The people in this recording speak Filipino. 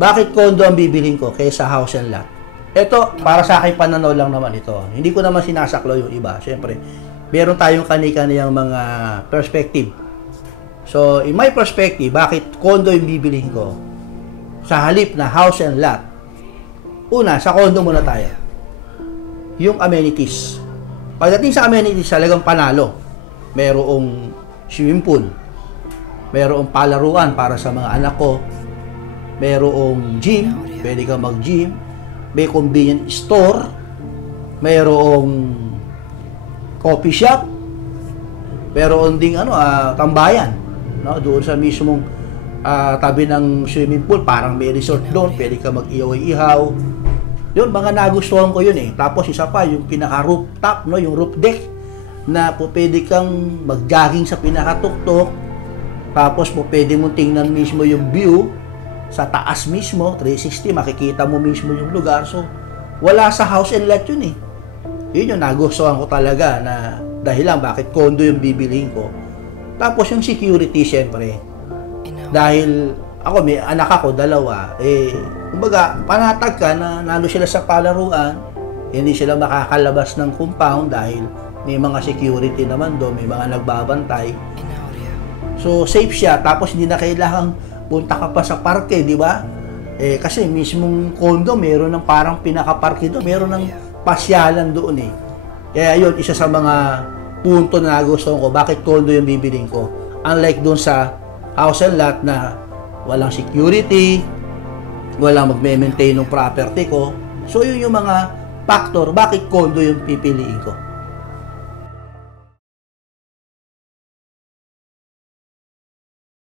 Bakit condo ang bibilhin ko kaysa house and lot? Ito, para sa akin pananaw lang naman ito. Hindi ko naman sinasaklo yung iba. Siyempre, meron tayong kani-kaniyang mga perspective. So, in my perspective, bakit condo yung bibilhin ko? Sa halip na house and lot. Una, sa condo muna tayo. Yung amenities. Pagdating sa amenities, talagang panalo. Merong swimming pool. Merong palaruan para sa mga anak ko. Merong gym. Pwede kang mag-gym. May convenient store. Merong coffee shop. Meron ding tambayan. No? Doon sa mismong tabi ng swimming pool, parang may resort doon. Pwede kang mag-ihaw-ihaw. Yun, mga nagustuhan ko yun eh. Tapos isa pa, yung pinaka-rooftop, no? Yung roof deck, na po pwede kang mag-jogging sa pinaka-tuktok. Tapos po pwede mong tingnan mismo yung view sa taas mismo, 360, makikita mo mismo yung lugar. So, wala sa house and lot yun eh. Yun yung nagustuhan ko talaga na dahilan bakit condo yung bibiliin ko. Tapos yung security, syempre. Dahil ako, may anak ako, dalawa, kumbaga, panatag ka na nalo sila sa palaruan, hindi sila makakalabas ng compound dahil may mga security naman doon, may mga nagbabantay. So, safe siya. Tapos, hindi na kailangang punta ka pa sa parke, di ba? Kasi mismong condo, meron ng parang pinaka-parke doon. Meron ng pasyalan doon eh. Kaya yun, isa sa mga punto na nagustuhan ko, bakit condo yung bibiling ko. Unlike doon sa house and lot na walang security, walang magme-maintain ng property ko. So, yun yung mga factor, bakit condo yung pipiliin ko.